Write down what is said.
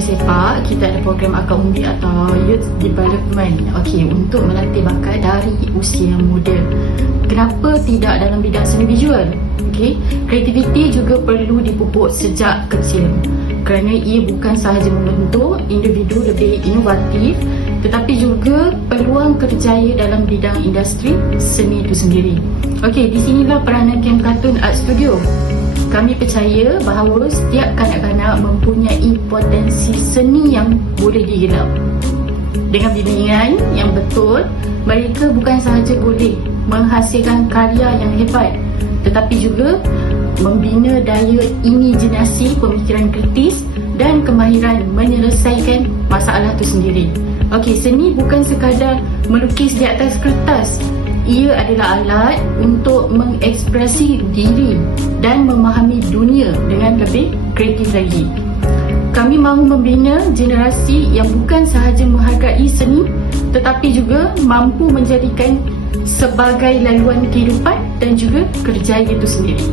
SEPAK, kita ada program akar undi atau Youth Development. Untuk melatih bakat dari usia muda. Kenapa tidak dalam bidang seni visual? Kreativiti juga perlu dipupuk sejak kecil, kerana ia bukan sahaja membentuk individu lebih inovatif, tetapi juga peluang kerjaya dalam bidang industri seni itu sendiri. Di sinilah peranan Camp Cartoon Art Studio. Kami percaya bahawa setiap kanak-kanak mempunyai potensi seni yang boleh digelar. Dengan bimbingan yang betul, mereka bukan sahaja boleh menghasilkan karya yang hebat, tetapi juga membina daya imajinasi, pemikiran kritis dan kemahiran menyelesaikan masalah itu sendiri. Seni bukan sekadar melukis di atas kertas. Ia adalah alat untuk mengekspresi diri dan memahami dunia dengan lebih kreatif lagi. Kami mahu membina generasi yang bukan sahaja menghargai seni, tetapi juga mampu menjadikan sebagai laluan kehidupan dan juga kerjaya itu sendiri.